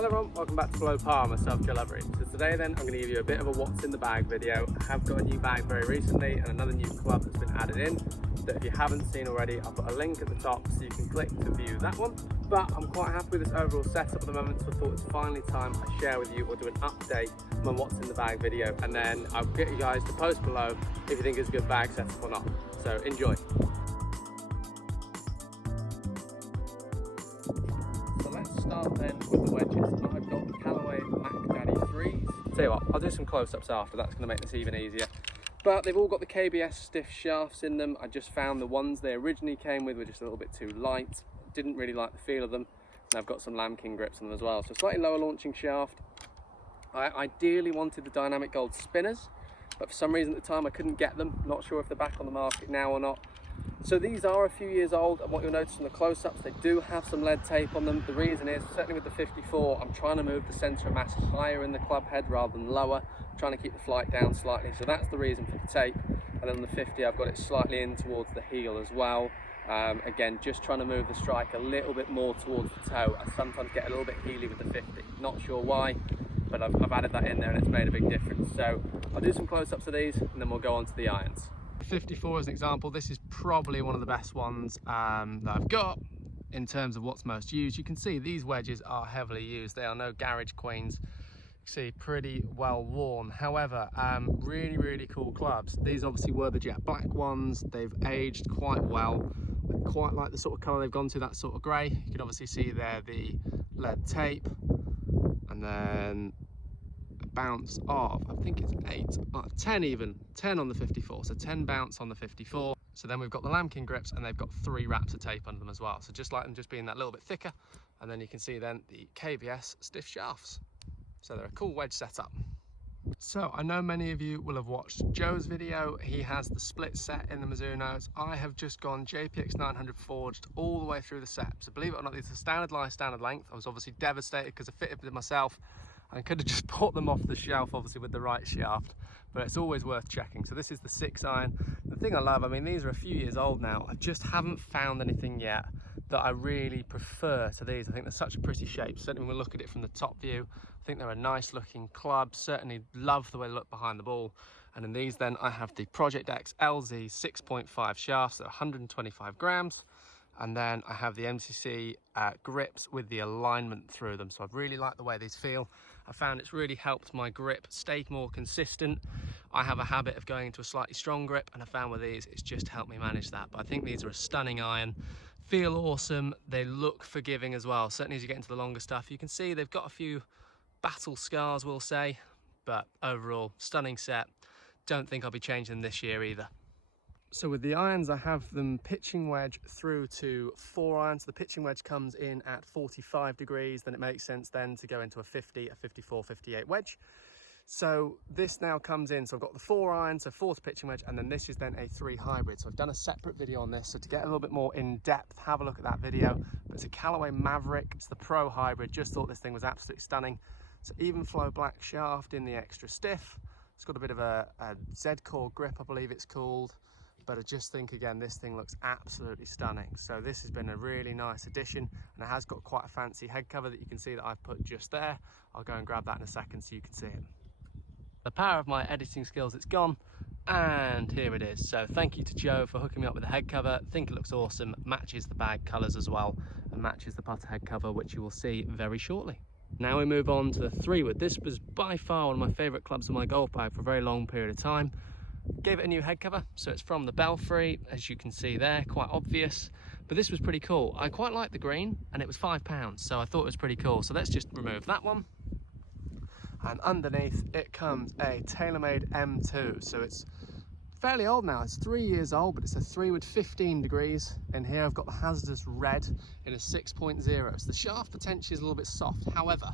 Hello everyone, welcome back to Below Par, myself Joe Lovery. So today then I'm going to give you a bit of a what's in the bag video. I have got a new bag very recently and another new club that's been added in, that if you haven't seen already, I'll put a link at the top so you can click to view that one. But I'm quite happy with this overall setup at the moment, so I thought it's finally time I share with you or do an update on what's in the bag video, and then I'll get you guys to post below if you think it's a good bag setup or not. So enjoy. Let's start then with the wedges. I've got the Callaway Mac Daddy 3s. Tell you what, I'll do some close-ups after, that's going to make this even easier. But they've all got the KBS stiff shafts in them. I just found the ones they originally came with were just a little bit too light. Didn't really like the feel of them. And I've got some Lamkin Grips on them as well. So slightly lower launching shaft. I ideally wanted the dynamic gold spinners, but for some reason at the time I couldn't get them. Not sure if they're back on the market now or not. So these are a few years old, and what you'll notice from the close-ups, they do have some lead tape on them. The reason is, certainly with the 54, I'm trying to move the centre of mass higher in the club head rather than lower, trying to keep the flight down slightly. So that's the reason for the tape. And then on the 50, I've got it slightly in towards the heel as well. Again, just trying to move the strike a little bit more towards the toe. I sometimes get a little bit heely with the 50. Not sure why, but I've added that in there and it's made a big difference. So I'll do some close-ups of these and then we'll go on to the irons. 54 as an example, this is probably one of the best ones that I've got in terms of what's most used. You can see these wedges are heavily used. They are no garage queens. You can see pretty well worn. However, really cool clubs. These obviously were the jet black ones. They've aged quite well. I quite like the sort of colour they've gone to, that sort of grey. You can obviously see there the lead tape, and then bounce of, I think it's 10 on the 54, so 10 bounce on the 54. So then we've got the Lamkin Grips, and they've got 3 wraps of tape under them as well, so just like them just being that little bit thicker. And then you can see then the KBS stiff shafts, so they're a cool wedge setup. So I know many of you will have watched Joe's video. He has the split set in the Mizunos. I have just gone JPX 900 forged all the way through the set, so believe it or not, these are standard line, standard length. I was obviously devastated because I fitted with myself. I could have just bought them off the shelf, obviously with the right shaft, but it's always worth checking. So this is the 6 iron. The thing I love, I mean, these are a few years old now. I just haven't found anything yet that I really prefer to these. I think they're such a pretty shape. Certainly when we look at it from the top view, I think they're a nice looking club. Certainly love the way they look behind the ball. And in these then, I have the Project X LZ 6.5 shafts at 125 grams. And then I have the MCC grips with the alignment through them. So I really like the way these feel. I found it's really helped my grip stay more consistent. I have a habit of going into a slightly strong grip, and I found with these, it's just helped me manage that. But I think these are a stunning iron. Feel awesome. They look forgiving as well. Certainly as you get into the longer stuff, you can see they've got a few battle scars, we'll say. But overall, stunning set. Don't think I'll be changing them this year either. So with the irons, I have them pitching wedge through to 4 irons. The pitching wedge comes in at 45 degrees. Then it makes sense then to go into a 50, a 54, 58 wedge. So this now comes in. So I've got the 4 irons, so 4 to pitching wedge, and then this is then a 3 hybrid. So I've done a separate video on this. So to get a little bit more in depth, have a look at that video. But it's a Callaway Maverick. It's the Pro hybrid. Just thought this thing was absolutely stunning. So even flow black shaft in the extra stiff. It's got a bit of a Z-core grip, I believe it's called. But I just think, again, this thing looks absolutely stunning. So this has been a really nice addition, and it has got quite a fancy head cover that you can see that I've put just there. I'll go and grab that in a second so you can see it. The power of my editing skills, it's gone, and here it is. So thank you to Joe for hooking me up with the head cover. I think it looks awesome, matches the bag colours as well, and matches the putter head cover, which you will see very shortly. Now we move on to the 3-wood. This was by far one of my favourite clubs in my golf bag for a very long period of time. Gave it a new head cover, so it's from the Belfry, as you can see there, quite obvious. But this was pretty cool. I quite liked the green, and it was £5, so I thought it was pretty cool. So let's just remove that one. And underneath it comes a Tailor-Made M2. So it's fairly old now, it's 3 years old, but it's a 3-wood 15 degrees. And here I've got the hazardous red in a 6.0. So the shaft potentially is a little bit soft. However,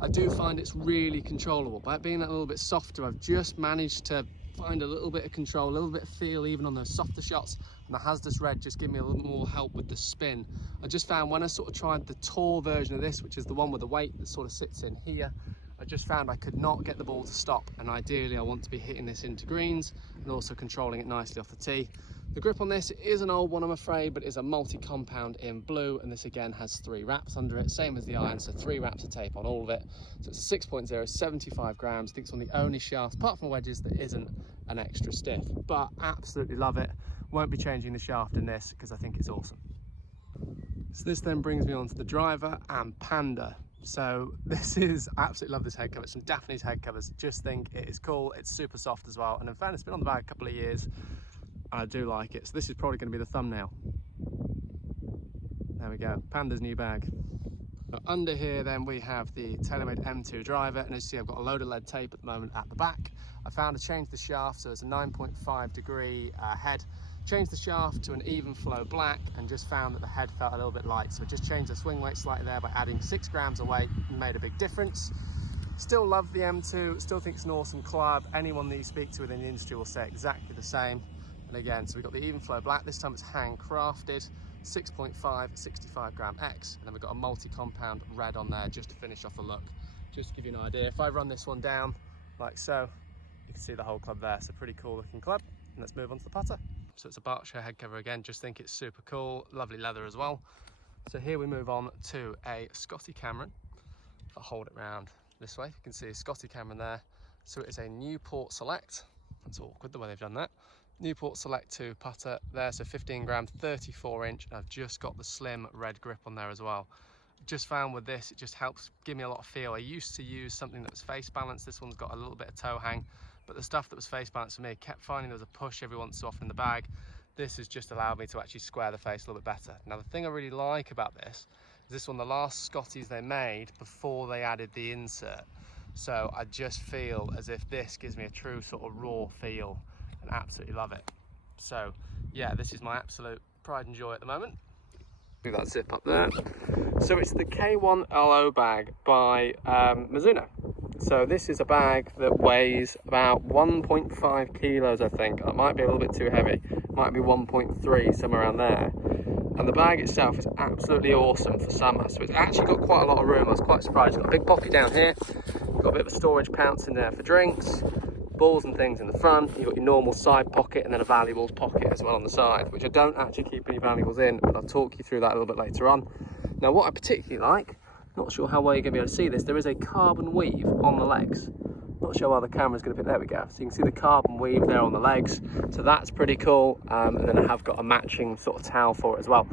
I do find it's really controllable. By it being a little bit softer, I've just managed to find a little bit of control, a little bit of feel even on those softer shots, and the hazardous red just give me a little more help with the spin. I just found when I sort of tried the Tour version of this, which is the one with the weight that sort of sits in here, I just found I could not get the ball to stop, and ideally I want to be hitting this into greens and also controlling it nicely off the tee. The grip on this is an old one, I'm afraid, but it's a multi-compound in blue, and this again has 3 wraps under it, same as the iron, so 3 wraps of tape on all of it. So it's a 6.0, 75 grams. I think it's one of the only shafts, apart from wedges, that isn't an extra stiff, but absolutely love it. Won't be changing the shaft in this because I think it's awesome. So this then brings me on to the driver and Panda. So this is, I absolutely love this head cover. It's some Daphne's head covers. Just think it is cool. It's super soft as well. And in fact, it's been on the bag a couple of years. I do like it. So this is probably going to be the thumbnail. There we go, Panda's new bag. But under here then we have the Tailor-Made M2 driver, and as you see I've got a load of lead tape at the moment at the back. I found to change the shaft, so it's a 9.5 degree head. Changed the shaft to an even flow black and just found that the head felt a little bit light, so I just changed the swing weight slightly there by adding 6 grams of weight and made a big difference. Still love the M2, still think it's an awesome club. Anyone that you speak to within the industry will say exactly the same. And again, so we've got the even flow black, this time it's handcrafted, 6.5, 65 gram X, and then we've got a multi-compound red on there just to finish off the look. Just to give you an idea, if I run this one down like so, you can see the whole club there, so pretty cool looking club. And let's move on to the putter. So it's a Berkshire head cover again, just think it's super cool, lovely leather as well. So here we move on to a Scotty Cameron. If I hold it round this way, you can see a Scotty Cameron there. So it is a Newport Select, that's awkward the way they've done that. Newport Select 2 putter there, so 15 gram, 34 inch, and I've just got the slim red grip on there as well. Just found with this, it just helps give me a lot of feel. I used to use something that was face balanced, this one's got a little bit of toe hang, but the stuff that was face balanced for me, kept finding there was a push every once in so often in the bag. This has just allowed me to actually square the face a little bit better. Now the thing I really like about this is this one, the last Scotties they made before they added the insert. So I just feel as if this gives me a true sort of raw feel, and absolutely love it. So yeah, this is my absolute pride and joy at the moment. Move that zip up there. So it's the K1 LO bag by Mizuno. So this is a bag that weighs about 1.5 kilos, I think. That might be a little bit too heavy. Might be 1.3, somewhere around there. And the bag itself is absolutely awesome for summer. So it's actually got quite a lot of room. I was quite surprised. It's got a big pocket down here. You've got a bit of a storage pouch in there for drinks, balls and things in the front. You've got your normal side pocket and then a valuables pocket as well on the side, which I don't actually keep any valuables in, but I'll talk you through that a little bit later on. Now what I particularly like, not sure how well you're going to be able to see this, there is a carbon weave on the legs. Not sure how the camera's going to fit, there we go. So you can see the carbon weave there on the legs, so that's pretty cool. And then I have got a matching sort of towel for it as well.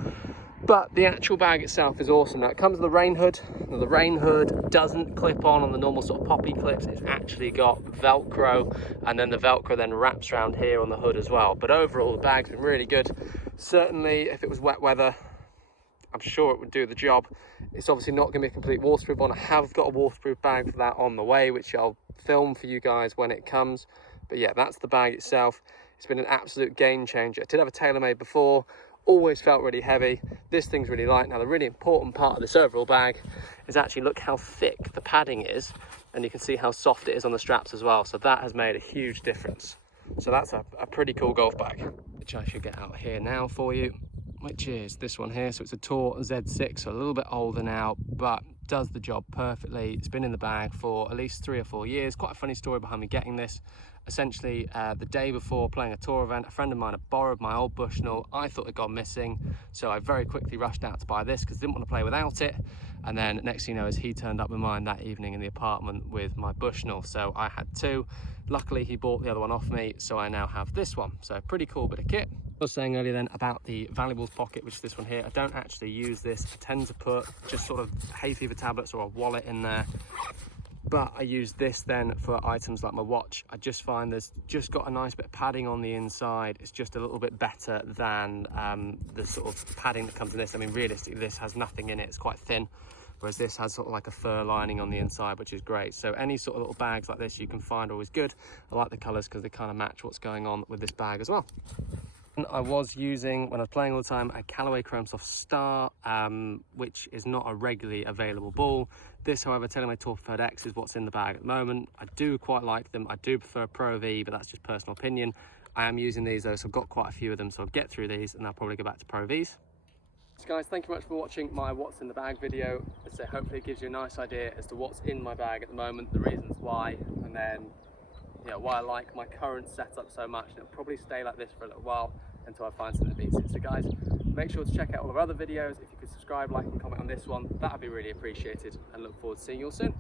But the actual bag itself is awesome. Now it comes with a rain hood. Now the rain hood doesn't clip on the normal sort of poppy clips. It's actually got Velcro, and then the Velcro then wraps around here on the hood as well. But overall the bag's been really good. Certainly if it was wet weather, I'm sure it would do the job. It's obviously not going to be a complete waterproof one. I have got a waterproof bag for that on the way, which I'll film for you guys when it comes. But yeah, that's the bag itself. It's been an absolute game changer. I did have a Tailor-Made before. Always felt really heavy. This thing's really light. Now the really important part of this overall bag is actually look how thick the padding is, and you can see how soft it is on the straps as well. So that has made a huge difference. So that's a pretty cool golf bag, which I should get out here now for you, which is this one here. So it's a Tor Z6, so a little bit older now, but does the job perfectly. It's been in the bag for at least 3 or 4 years. Quite a funny story behind me getting this. Essentially, the day before playing a tour event, a friend of mine had borrowed my old Bushnell. I thought it got missing, so I very quickly rushed out to buy this because I didn't want to play without it. And then next thing you know, is he turned up with mine that evening in the apartment with my Bushnell. So I had 2. Luckily, he bought the other one off me, so I now have this one. So pretty cool bit of kit. I was saying earlier then about the valuables pocket, which is this one here. I don't actually use this. I tend to put just sort of hay fever tablets or a wallet in there. But I use this then for items like my watch. I just find there's just got a nice bit of padding on the inside. It's just a little bit better than the sort of padding that comes in this. I mean, realistically, this has nothing in it. It's quite thin, whereas this has sort of like a fur lining on the inside, which is great. So any sort of little bags like this you can find are always good. I like the colours because they kind of match what's going on with this bag as well. I was using, when I was playing all the time, a Callaway Chrome Soft Star, which is not a regularly available ball. This, however, Tailor-Made Tour Preferred X is what's in the bag at the moment. I do quite like them. I do prefer Pro V, but that's just personal opinion. I am using these though, so I've got quite a few of them, so I'll get through these and I'll probably go back to Pro Vs. So guys, thank you much for watching my what's in the bag video. So hopefully it gives you a nice idea as to what's in my bag at the moment, the reasons why, and then why I like my current setup so much, and it'll probably stay like this for a little while. until I find something that beats it. So guys, make sure to check out all our other videos. If you could subscribe, like and comment on this one, that would be really appreciated, and look forward to seeing you all soon.